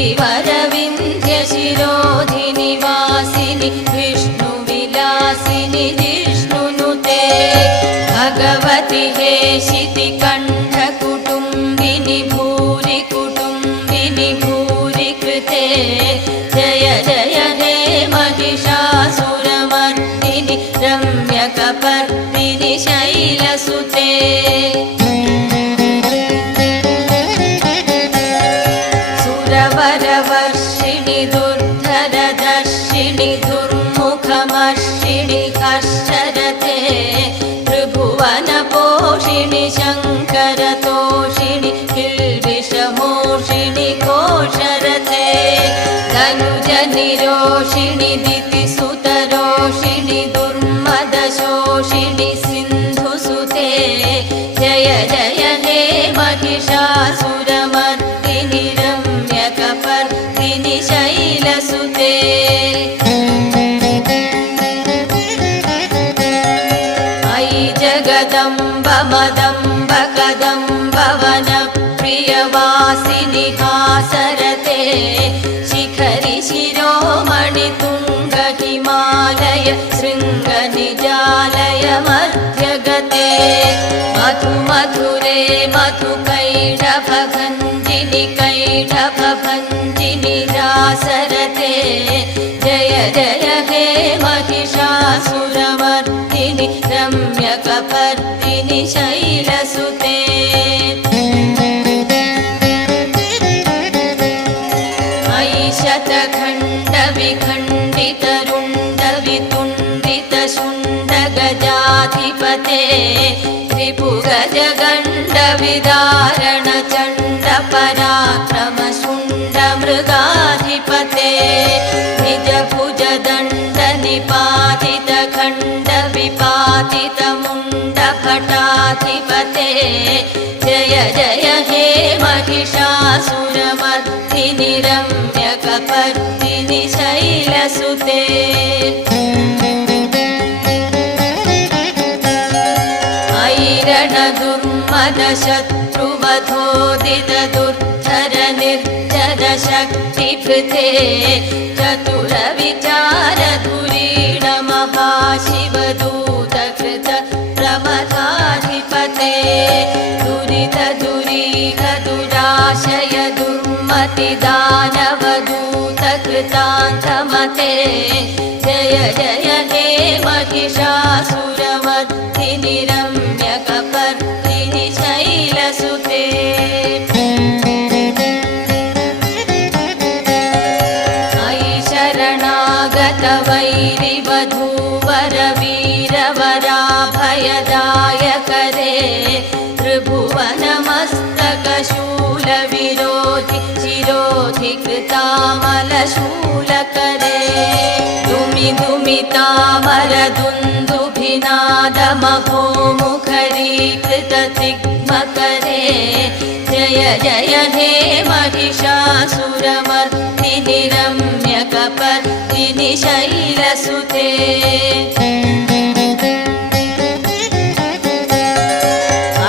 गिरिवरविन्ध्यशिरोधिनि वासिनि विष्णुविलासिनि जिष्णुनुते भगवति हेशितिकण्ठकुटुम्बिनि भूरि कुटुम्बिनि भूरि कृते जय जय हे महिषासुरमर्दिनि रम्यकपर्दिनि शैलसुते सुरवरवर्षिणि दुर्धरदर्शिनि दुर्मुखमर्षिणि हर्षरते त्रिभुवनपोषिणि शङ्करतोषिणि किल्बिषमोषिणि घोषरते धनुजनिरोषिणि दितिसुतरोषिणि दुर्मदशोषिणि सिन्धुसुते जय जय हे महिषासुरमर्दिनि रम्यकपर्दिनि शैलसुते अयि जगदम्ब मदम्ब कदम्ब वनप्रियवासिनि हासरते शिखरि शिरोमणि तुङ्ग हिमालय शृङ्गनिजालय मध्यगते मधु मधुरे मधुकैटभभञ्जिनि कैटभभञ्जिनि रासरते जय जय हे महिषासुरमर्दिनि रम्यकपर्दिनि शैलसुते अयि शतखण्डविखण्डितरुण्डवितुण्डितशुण्डगजाधिपते रिपुगजगण्डविदारणचण्डपराक्रमशुण्डमृगाधिपते निजभुजदण्डनिपातितखण्डविपातितमुण्डभटाधिपते जय जय हे महिषासुरमर्दिनि रम्यकपर्दिनि शैलसुते ऐरणदुर्मदशत्रुवधोदितदुर्धर निर्जर शक्तिभृते चतुरविचारधुरीण महाशिवदूतकृत प्रमथाधिपते दुरितदुरीह दुराशय दुर्मतिदानवदूतकृतान्तमते जय जय हे महिषासुरमर्दिनि रम्यकपर्दिनि शैलसुते अयि शरणागतवैरिवधूवरवीरवराभयदायकरे त्रिभुवनमस्तकशूलविरोधि शिरोधि कृतामलशूलकरे दुमि दुमितामरदुन्दुभिनादमहोमुखरीकृततिग्मकरे जय जय हे महिषासुरमर्दिनि रम्यकपर्दिनि शैलसुते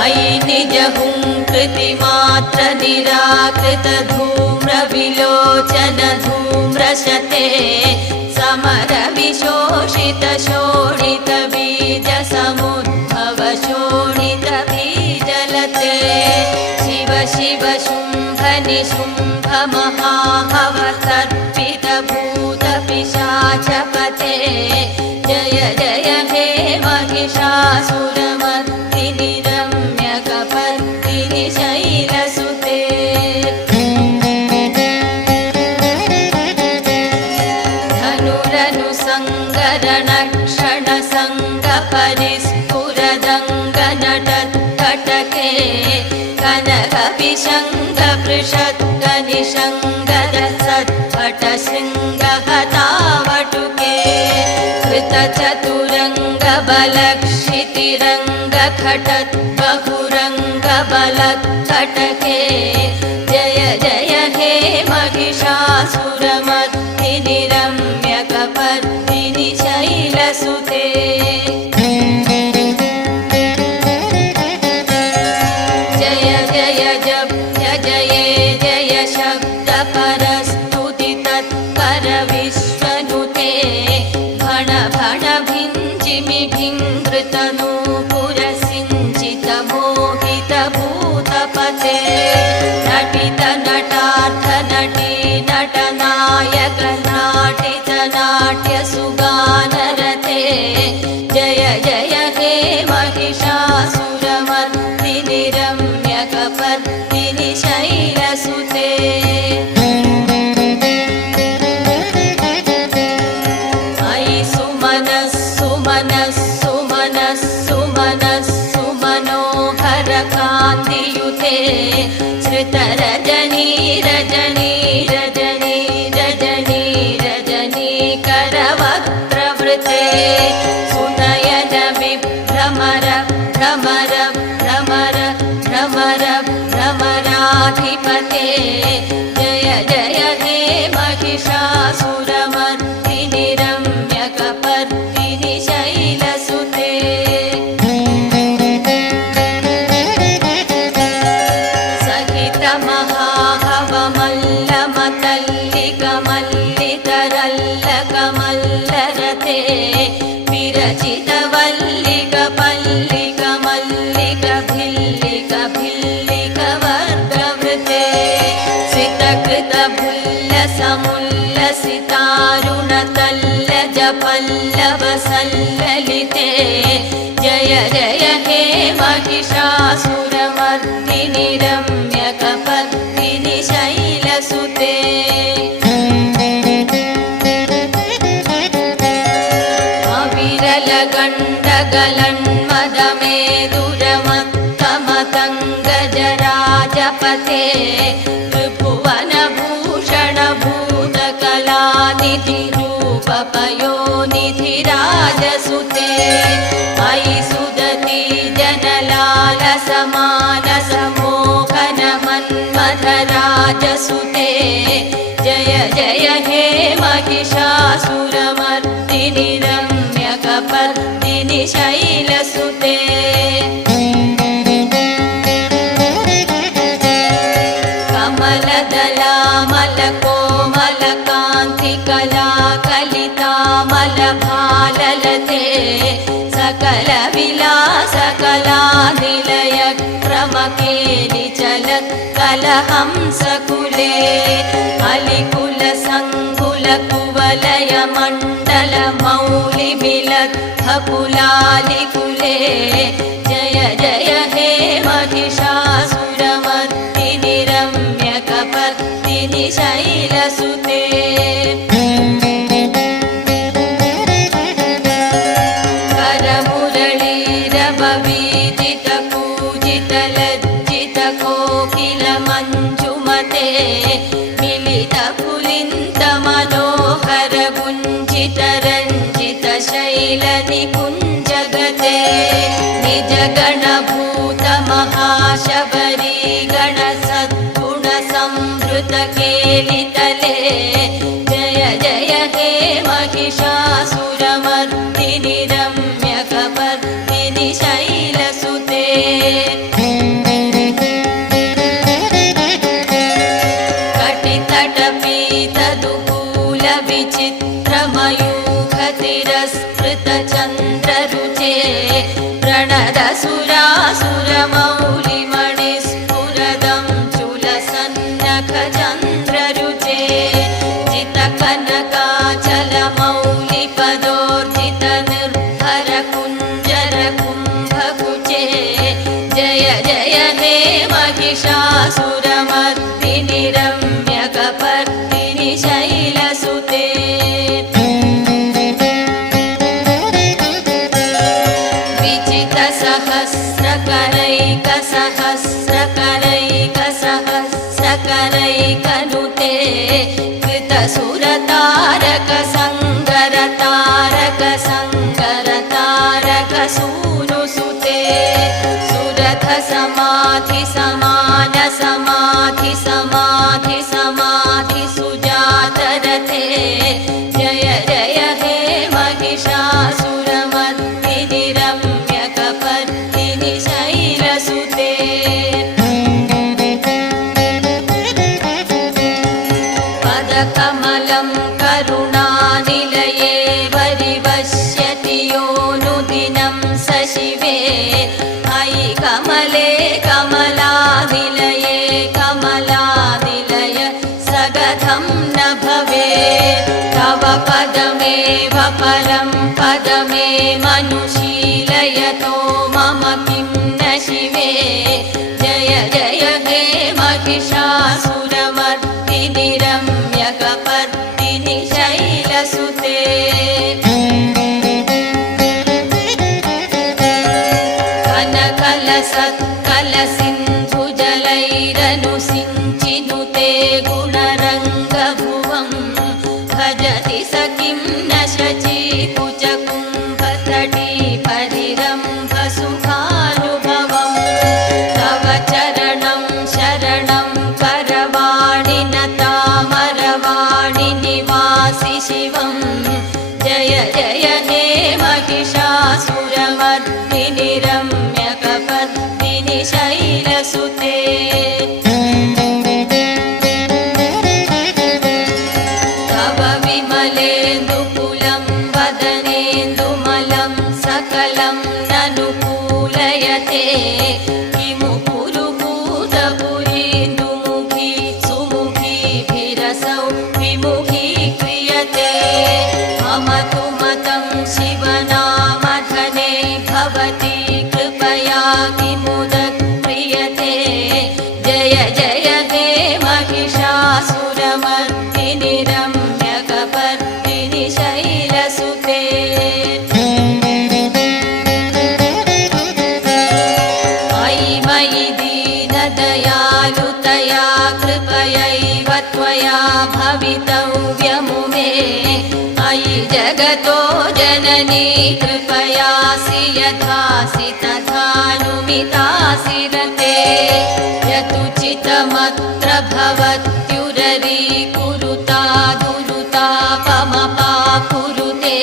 अयि निजहुङ्कृतिमात्र निराकृत धूम्रविलोचन धूम्रशते समर विशोषित शोणित बीज समुद्भव शोणित बीजलते शिव शिव शुम्भ निशुम्भ महाहव सर्पित भूत पिशाचपते जय जय हे महिषासुरमर्दिनि रम्यकपर्दिनि शैलसुते धनुरनुसङ्गरणक्षणसङ्गपरिस्फुरदङ्गनटत्कटके कनकविशङ्गपृषद्गनिशङ्गरसत्पटशृङ्गहतावटुके कृतचतुरङ्गबलक्षितिरङ्गखटद्बहुरङ्गबलत्कटके जय जय हे महिषासुरमर्दिनि रम्यकपर्दिनि शैलसुते जय जय जय जय शब्द करस्तुति तत्कर विश्वनुते भण भण भिञ्जिमि भिङ्घृतनूपुरसिञ्चित मोहित भूतपते नटित नटार्थ नटी नटनायक नाटित नाट्य सुगानरते जय जय हे महिषासुरमर्दिनि रम्यकपर्दिनि शैलसुते मयि सुमनः सुमनः सुमनः सुमनः सुमनोहरकान्तियुते श्रितरजनी रजनी रजनी रजनी रजनी करवक्त्रवृते सुनयनमि भ्रमर भ्रमर भ्रमर भ्रमर भ्रमराधिपते जय जय हे महिषासुरमर्दिनि रम्यकपर्दिनि शैलसुते सहित महाहवमल्लमतल्लिकमल्लितरल्लकमल्लरते विरचित वल्लिक पल्लिक मल्लिक भिल्लिक भिल्लिक वर्गवृते सितकृत भुल्लसमुल्लसितारुणतल्लज पल्लव सल्ललिते जय जय हे महिषासुरमर्दिनि रम्यकपर्दिनि शैलसुते अविरलगण्डगलन्मदमेदुरमत्तमतङ्गजराजपते त्रिभुवनभूषणभूतकलानिधिरूपपयोनिधिराजसुते मयि सुदति जनलालसमानसमोहनमन्मथराजसुते जय जय हे महिषासुरमर्दिनि रम्यकपर्दिनि शैलसुते कमलदलामलकोमलकान्तिकलाकलितामलभाललते सकलविलासकलानिलय क्रमकेलिचलत् कलहंसकुले अलिकुलसङ्कुलकुवलयमण्डलमौलिमिलद्भकुलालिकुले जय जय हे महिषासुरमर्दिनि रम्यकपर्दिनि शैलसुते करमुरळीरववीजितकूजितलज्जितकोकिलमञ्जुमते मिलितपुलिन्तमनोहरगुञ्जितरञ्जितशैलनिकुञ्जगते निजगणभूतमहाशबरी गणसद्गुणसंवृतकेलितले जय जय हे महिषासुरमर्दिनि रम्यकपर्दिनि शैलसुते कटितटपीतदुकूलविचित्रमयूखतिरस्कृतचन्द्ररुचे प्रणतसुरासुरमौलिमणिस्फुरदं चुलसन्नखचन्द्ररुचे जितकनकाचलमौलिपदोर्जितनिर्भरकुञ्जरकुम्भकुचे जय जय हे महिषासुरमर्दिनि रम्यकपर्दिनि शैलसुते विचितसहस्रकरैकसहस्रकरैकसहस्रकरैकनुते कृतसुरतारकसङ्गरतारकसङ्गरतारकसूनुसुते सुरथसमाधि समान समाधि समाधि समाधि सुजातरते जय जय हे महिषासुरमर्दिनि रम्यकपर्दिनि शैलसुते कमलं करुणानिलये वरिवश्यति योऽनुदिनं स शिवे अयि कमले कमलानिलये कमलानिलय सगधं न भवेत् तव पदमेव परं पदमे मनुशीलयतो मम किं न शिवे जय जय हे महिषासुरमर्दिनि रम्यकपर्दिनि शैलसुते कनकलसत्कलसिन्धुजलैरनुसिञ्चिनुते गुणरङ्गभुवं भजति स किं न शचीकुचकुम्भतटी परिरम्भसुखानुभवम् तव चरणं शरणं करवाणि नतामरवाणि निवासि शिवं जय जय हे महिषासुरमर्दिनि रम्यकपर्दिनि शैलसुते तव विमलेन्दुकुलं वदनेन्दुमलं सकलं ननुकूलयते किमु पुरुहूतपुरीन्दुमुखी सुमुखीभिरसौ विमुखीक्रियते मम तु मतं शिवनामधने भवती कृपया किमुदक्रियते जय जय हे महिषासुरमर्दिनि रम्यकपर्दिनि शैलसुते मयि मयि दीनदयालुतया कृपयैव त्वया भवितव्यमुमे अयि जगतो जननी कृपयासि यथासि तथानुमितासि रते यतुचितमत्र भवत्युररीकुरुता दुरुतापमपाकुरुते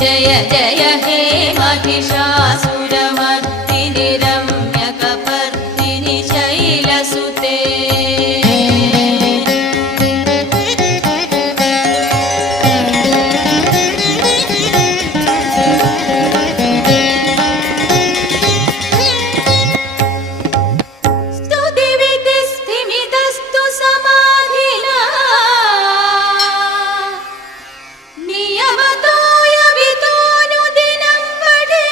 जय जय हे महिषासुरमर्दिनि रम्यकपर्दिनि शैलसुते स्तुतिविधिस्थिमितस्तु समाधिना नियमतो यवितोऽनुदिनं वडे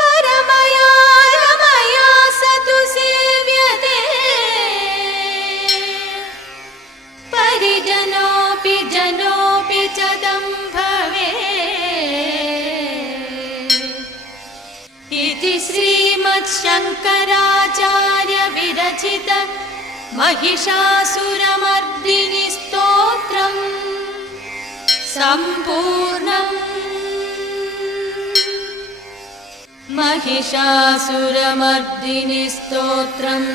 परमया रमया स तु सेव्यते परिजनोऽपि जनोऽपि च दम्भवे इति श्रीमच्छङ्कराचार्यविरचित महिषासुरमर्दिनि स्तोत्रम् सम्पूर्णम् महिषासुरमर्दिनि स्तोत्रम्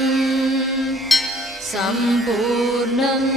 सम्पूर्णम्।